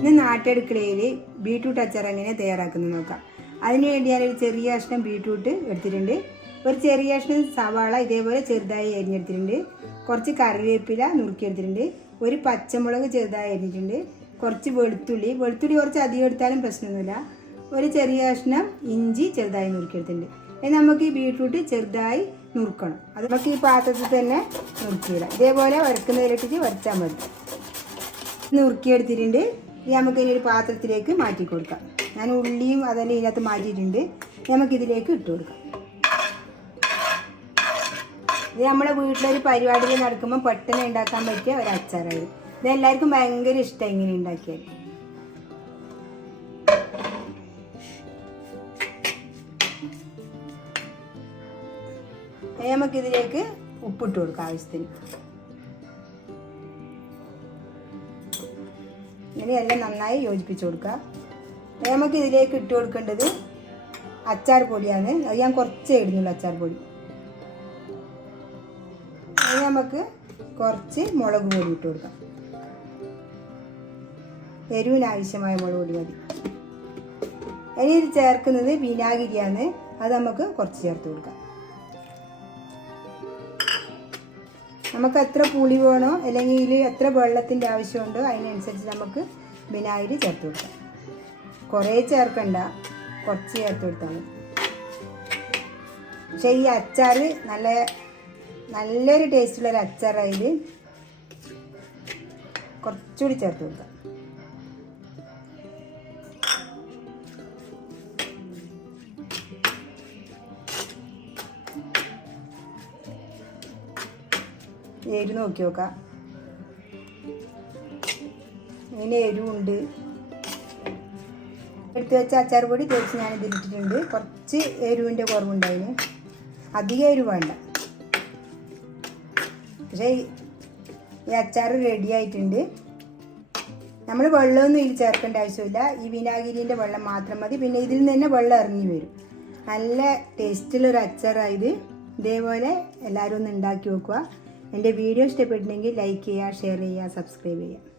ഇന്ന് നാട്ടടുക്കളയിൽ ബീട്രൂട്ട് അച്ചാർ എങ്ങനെ തയ്യാറാക്കുന്നത് നോക്കാം. അതിനുവേണ്ടി ഞാൻ ഒരു ചെറിയ കഷ്ണം ബീട്രൂട്ട് എടുത്തിട്ടുണ്ട്. ഒരു ചെറിയ കഷ്ണം സവാള ഇതേപോലെ ചെറുതായി അരിഞ്ഞെടുത്തിട്ടുണ്ട്. കുറച്ച് കറിവേപ്പില നുറുക്കിയെടുത്തിട്ടുണ്ട്. ഒരു പച്ചമുളക് ചെറുതായി അരിഞ്ഞിട്ടുണ്ട്. കുറച്ച് വെളുത്തുള്ളി വെളുത്തുള്ളി കുറച്ച് അധികം എടുത്താലും പ്രശ്നമൊന്നുമില്ല. ഒരു ചെറിയ കഷ്ണം ഇഞ്ചി ചെറുതായി നുറുക്കിയെടുത്തിട്ടുണ്ട്. ഇനി നമുക്ക് ഈ ബീട്രൂട്ട് ചെറുതായി നുറുക്കണം. അത് നമുക്ക് ഈ പാത്രത്തിൽ തന്നെ നുറുക്കിയിടാം. ഇതേപോലെ വരക്കുന്നതിലിട്ടിട്ട് വരച്ചാൽ മതി. നുറുക്കിയെടുത്തിട്ടുണ്ട് ഇനി നമുക്ക് ഇനി ഒരു പാത്രത്തിലേക്ക് മാറ്റി കൊടുക്കാം. ഞാൻ ഉള്ളിയും അതെല്ലാം ഇതിനകത്ത് മാറ്റിയിട്ടുണ്ട്. നമുക്കിതിലേക്ക് ഇട്ട് കൊടുക്കാം. ഇത് നമ്മുടെ വീട്ടിലൊരു പരിപാടിയിൽ നടക്കുമ്പോൾ പെട്ടെന്ന് ഉണ്ടാക്കാൻ പറ്റിയ ഒരു അച്ചാറാണ് ഇത്. എല്ലാവർക്കും ഭയങ്കര ഇഷ്ടം ഇങ്ങനെ ഉണ്ടാക്കിയത് നമുക്കിതിലേക്ക് ഉപ്പിട്ട് കൊടുക്കാം ആവശ്യത്തിന്. ഇങ്ങനെ എല്ലാം നന്നായി യോജിപ്പിച്ച് കൊടുക്കുക. ഇനി നമുക്ക് ഇതിലേക്ക് ഇട്ട് കൊടുക്കേണ്ടത് അച്ചാർ പൊടിയാണ്. അത് ഞാൻ കുറച്ചേ ഇടുന്നുള്ളൂ അച്ചാർ പൊടി. ഇനി നമുക്ക് കുറച്ച് മുളക് പൊടി ഇട്ട് കൊടുക്കാം. എരിവിന് ആവശ്യമായ മുളക് പൊടി മതി. ഇനി ഇത് ചേർക്കുന്നത് വിനാഗിരിയാണ്. അത് നമുക്ക് കുറച്ച് ചേർത്ത് കൊടുക്കാം. നമുക്ക് എത്ര പുളി വേണോ അല്ലെങ്കിൽ എത്ര വെള്ളത്തിന്റെ ആവശ്യമുണ്ടോ അതിനനുസരിച്ച് നമുക്ക് വിനാഗിരി ചേർത്ത് കൊടുക്കാം. കുറേ ചേർക്കണ്ട. കുറച്ച് ചേർത്ത് കൊടുത്താൽ മതി. പക്ഷേ ഈ അച്ചാർ നല്ല നല്ലൊരു ടേസ്റ്റുള്ളൊരു അച്ചാറായിൽ കുറച്ചുകൂടി ചേർത്ത് കൊടുക്കാം. എരി നോക്കി നോക്കാം. ഇങ്ങനെ എരിവുണ്ട്. എടുത്തു വെച്ച അച്ചാർ പൊടി തേച്ച് ഞാൻ ഇതിലിട്ടിട്ടുണ്ട് കുറച്ച് എരിവിന്റെ കുറവുണ്ടായിന്. അധികം എരിവ് വേണ്ട. പക്ഷേ ഈ- അച്ചാർ റെഡി ആയിട്ടുണ്ട്. നമ്മൾ വെള്ളമൊന്നും ഇതിൽ ചേർക്കേണ്ട ആവശ്യമില്ല. ഈ വിനാഗിരിന്റെ വെള്ളം മാത്രം മതി. പിന്നെ ഇതിൽ നിന്ന് തന്നെ വെള്ളം ഇറങ്ങി വരും. നല്ല ടേസ്റ്റുള്ളൊരു അച്ചാറായത് ഇതേപോലെ എല്ലാവരും ഒന്ന് ഉണ്ടാക്കി നോക്കുക. എന്റെ വീഡിയോ ഇഷ്ടപ്പെട്ടിട്ടുണ്ടെങ്കിൽ ലൈക്ക് ചെയ്യുക ഷെയർ ചെയ്യുക സബ്സ്ക്രൈബ് ചെയ്യുക.